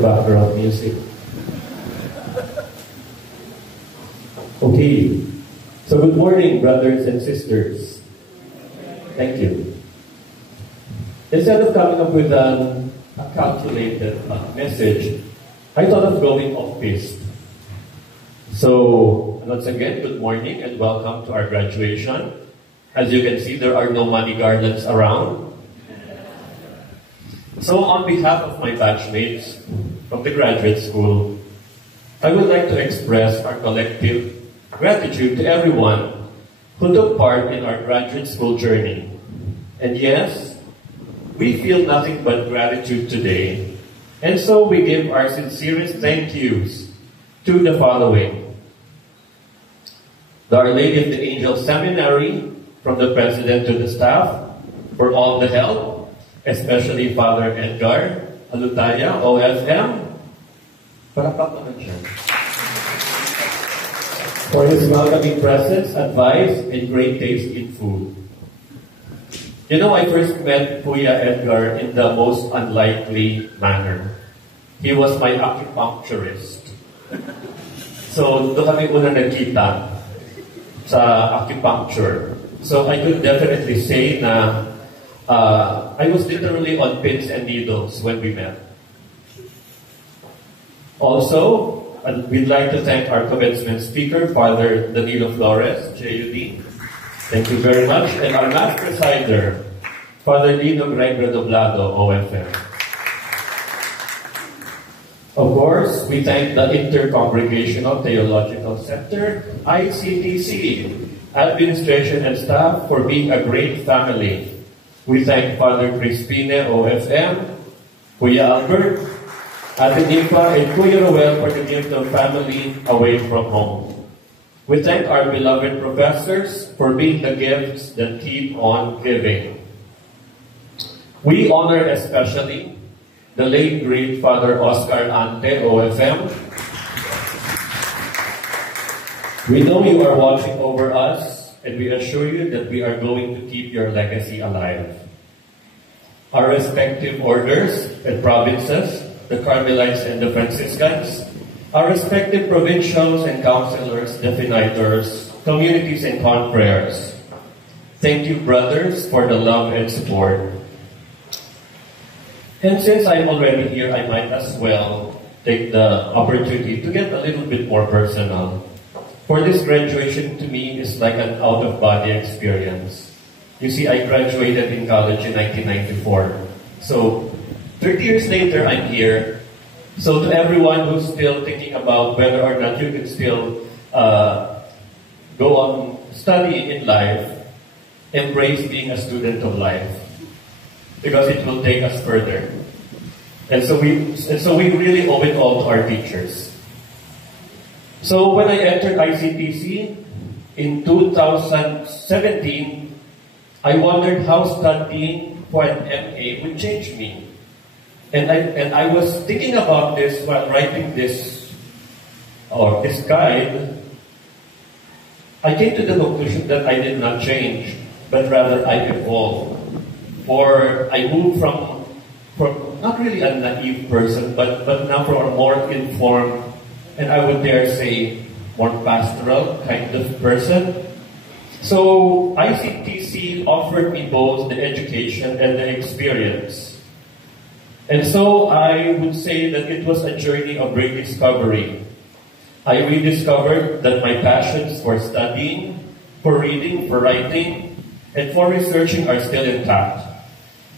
background music. Okay, so good morning, brothers and sisters. Thank you. Instead of coming up with a calculated message, I thought of going off-piste. So, once again, good morning and welcome to our graduation. As you can see, there are no money garlands around. So, on behalf of my batchmates from the graduate school, I would like to express our collective gratitude to everyone who took part in our graduate school journey. And yes, we feel nothing but gratitude today. And so we give our sincerest thank yous to the following. The Our Lady of the Angel Seminary, from the President to the staff, for all the help, especially Father Edgar Alutaya, OFM. For his welcoming presence, advice, and great taste in food. You know, I first met Kuya Edgar in the most unlikely manner. He was my acupuncturist. So, doon kami unang nagkita sa acupuncture. So, I could definitely say na I was literally on pins and needles when we met. Also, we'd like to thank our commencement speaker, Father Danilo Flores, JUD. Thank you very much. And our last presider, Father Lino Greg Redoblado, OFM. Of course, we thank the Intercongregational Theological Center, ICTC, administration and staff for being a great family. We thank Father Crispine, OFM, Kuya Albert, Ate Nipa, and Kuya Roel for the gift of family away from home. We thank our beloved professors for being the gifts that keep on giving. We honor especially the late great Father Oscar Ante, OFM. We know you are watching over us, and we assure you that we are going to keep your legacy alive. Our respective orders and provinces, the Carmelites and the Franciscans, our respective provincials and councilors, definitors, communities and confreres. Thank you, brothers, for the love and support. And since I'm already here, I might as well take the opportunity to get a little bit more personal. For this graduation to me is like an out-of-body experience. You see, I graduated in college in 1994. So, 30 years later, I'm here. So to everyone who's still thinking about whether or not you can still go on studying in life, embrace being a student of life. Because it will take us further. And so we really owe it all to our teachers. So when I entered ICTC in 2017, I wondered how studying for an MA would change me. And I was thinking about this while writing this guide. I came to the conclusion that I did not change, but rather I evolved. Or I moved from not really a naive person, but now from a more informed, and I would dare say, more pastoral kind of person. So ICTC offered me both the education and the experience. And so I would say that it was a journey of great discovery. I rediscovered that my passions for studying, for reading, for writing, and for researching are still intact.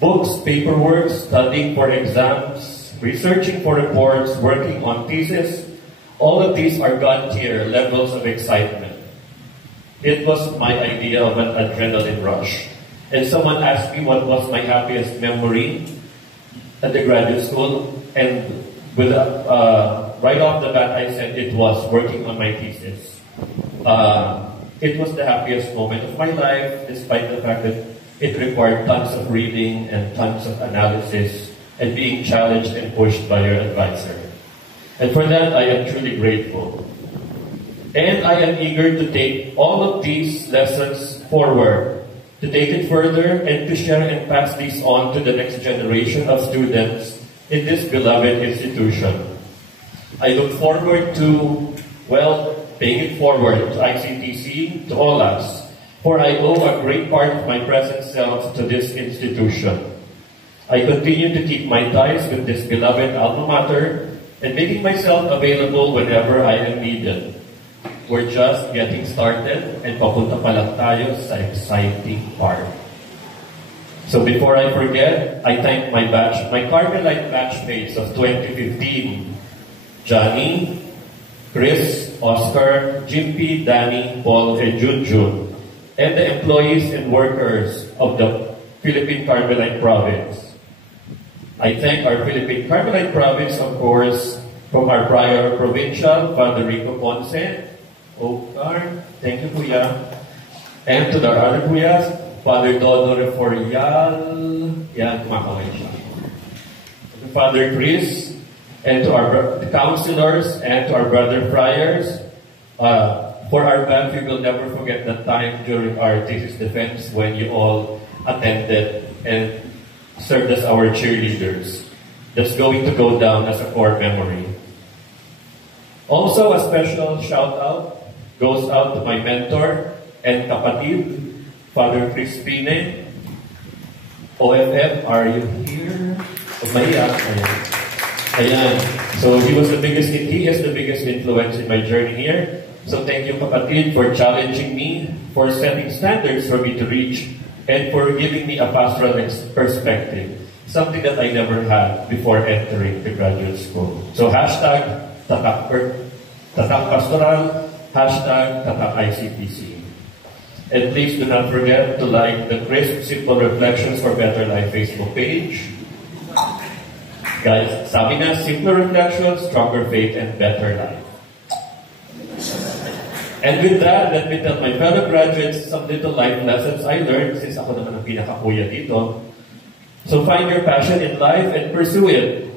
Books, paperwork, studying for exams, researching for reports, working on thesis, all of these are God-tier levels of excitement. It was my idea of an adrenaline rush. And someone asked me what was my happiest memory at the graduate school, and with right off the bat, I said it was working on my thesis. It was the happiest moment of my life, despite the fact that it required tons of reading and tons of analysis and being challenged and pushed by your advisor. And for that, I am truly grateful. And I am eager to take all of these lessons forward, to take it further and to share and pass these on to the next generation of students in this beloved institution. I look forward to, paying it forward to ICTC, to all us, for I owe a great part of my present self to this institution. I continue to keep my ties with this beloved alma mater and making myself available whenever I am needed. We're just getting started and papunta pa lang tayo sa exciting part. So before I forget, I thank my Carmelite batchmates of 2015, Johnny, Chris, Oscar, Jimpy, Danny, Paul, and Junjun, and the employees and workers of the Philippine Carmelite Province. I thank our Philippine Carmelite Province, of course, from our prior provincial, Father Rico Ponce, Ocar, thank you, Kuya, and to the other Kuyas, Father Dodo Reforial, yan, kumakaway siya. To Father Chris, and to our counselors, and to our brother friars. For our band, we will never forget the time during our thesis defense when you all attended and served as our cheerleaders. That's going to go down as a core memory. Also, a special shout out goes out to my mentor and kapatid, Father Crispine. OFF, are you here? Ayan. So he is the biggest influence in my journey here. So thank you, kapatid, for challenging me, for setting standards for me to reach, and for giving me a pastoral perspective, something that I never had before entering the graduate school. So hashtag Tatak Pastoral, hashtag Tatak ICPC. And please do not forget to like the Crisp Simple Reflections for Better Life Facebook page. Guys, sabi na, simple reflections, stronger faith, and better life. And with that, let me tell my fellow graduates some little life lessons I learned since ako naman ang pinakakuya dito. So find your passion in life and pursue it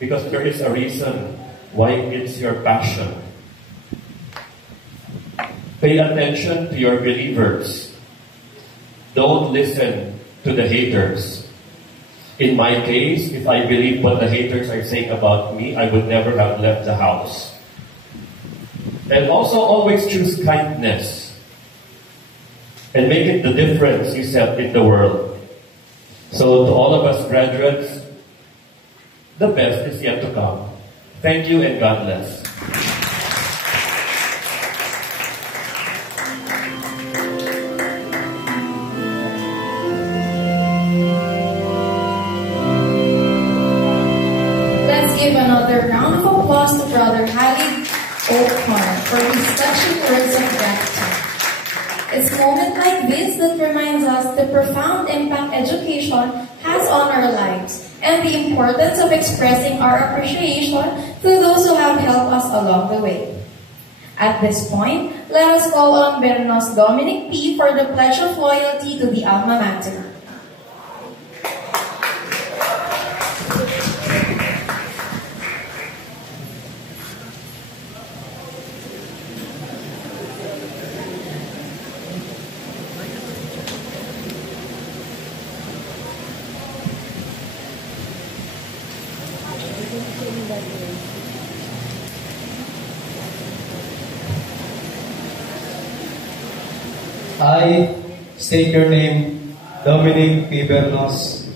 because there is a reason why it's your passion. Pay attention to your believers. Don't listen to the haters. In my case, if I believe what the haters are saying about me, I would never have left the house. And also always choose kindness and make it the difference you set in the world. So to all of us graduates, the best is yet to come. Thank you and God bless. Let's give another round of applause to Brother Halid O'Connor for his touching words of gratitude. It's moments like this that reminds us the profound impact education has on our lives and the importance of expressing our appreciation to those who have helped us along the way. At this point, let us call on Bernos Dominic P. for the Pledge of Loyalty to the Alma Mater. I state your name, Dominic P. Bernos,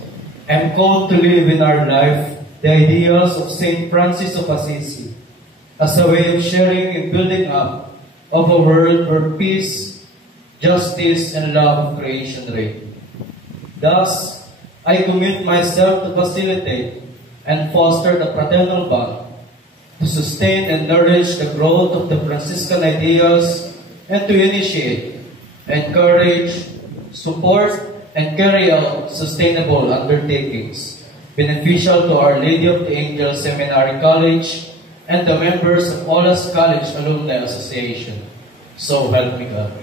am called to live in our life the ideals of Saint Francis of Assisi as a way of sharing and building up of a world where peace, justice, and love of creation reign. Thus, I commit myself to facilitate and foster the fraternal bond, to sustain and nourish the growth of the Franciscan ideals, and to initiate, encourage, support, and carry out sustainable undertakings beneficial to Our Lady of the Angels Seminary College and the members of Olas College Alumni Association. So help me God.